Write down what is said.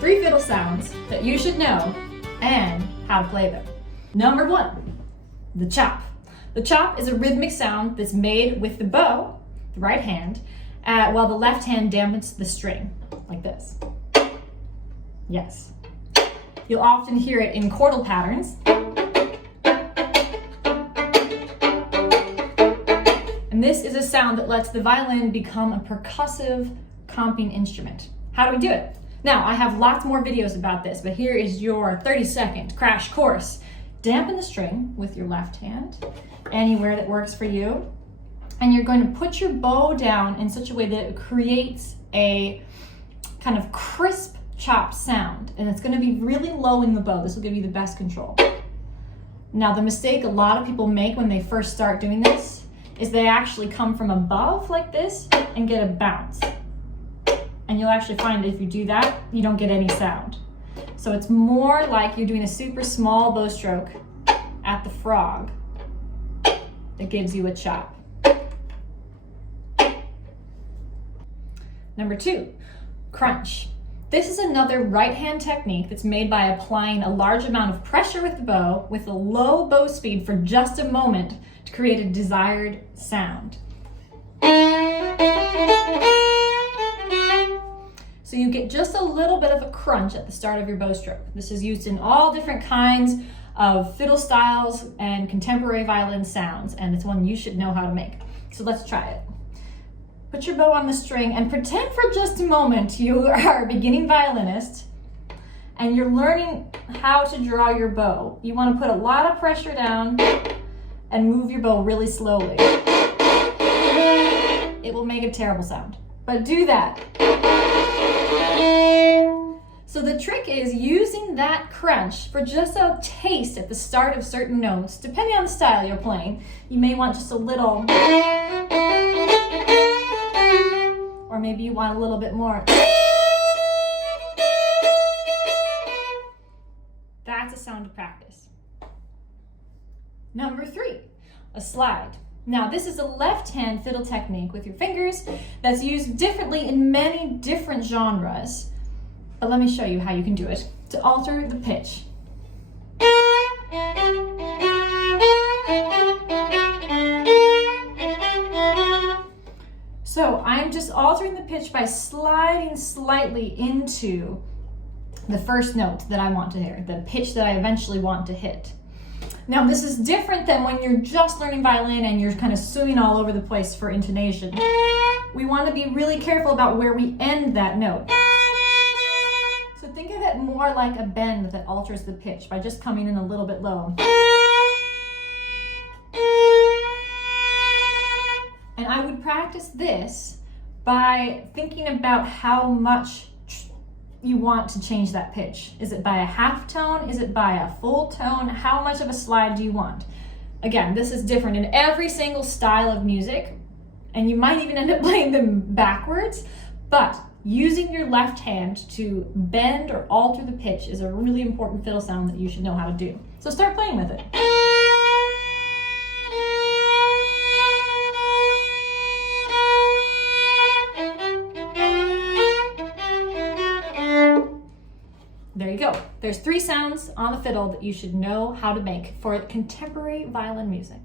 3 fiddle sounds that you should know and how to play them. Number 1, the chop. The chop is a rhythmic sound that's made with the bow, the right hand, while the left hand dampens the string, like this. Yes. You'll often hear it in chordal patterns. And this is a sound that lets the violin become a percussive comping instrument. How do we do it? Now, I have lots more videos about this, but here is your 30-second crash course. Dampen the string with your left hand, anywhere that works for you. And you're going to put your bow down in such a way that it creates a kind of crisp chop sound. And it's going to be really low in the bow. This will give you the best control. Now, the mistake a lot of people make when they first start doing this is they actually come from above like this and get a bounce. And you'll actually find if you do that, you don't get any sound. So it's more like you're doing a super small bow stroke at the frog that gives you a chop. Number 2, crunch. This is another right hand technique that's made by applying a large amount of pressure with the bow with a low bow speed for just a moment to create a desired sound. So you get just a little bit of a crunch at the start of your bow stroke. This is used in all different kinds of fiddle styles and contemporary violin sounds, and it's one you should know how to make. So let's try it. Put your bow on the string and pretend for just a moment you are a beginning violinist and you're learning how to draw your bow. You want to put a lot of pressure down and move your bow really slowly. It will make a terrible sound, but do that. So the trick is using that crunch for just a taste at the start of certain notes. Depending on the style you're playing, you may want just a little, or maybe you want a little bit more. That's a sound to practice. Number 3, a slide. Now, this is a left-hand fiddle technique with your fingers that's used differently in many different genres. But let me show you how you can do it to alter the pitch. So I'm just altering the pitch by sliding slightly into the first note that I want to hear, the pitch that I eventually want to hit. Now, this is different than when you're just learning violin and you're kind of swimming all over the place for intonation. We want to be really careful about where we end that note. So think of it more like a bend that alters the pitch by just coming in a little bit low. And I would practice this by thinking about how much you want to change that pitch. Is it by a half tone? Is it by a full tone? How much of a slide do you want? Again, this is different in every single style of music, and you might even end up playing them backwards, but using your left hand to bend or alter the pitch is a really important fiddle sound that you should know how to do. So start playing with it. There you go. There's 3 sounds on the fiddle that you should know how to make for contemporary violin music.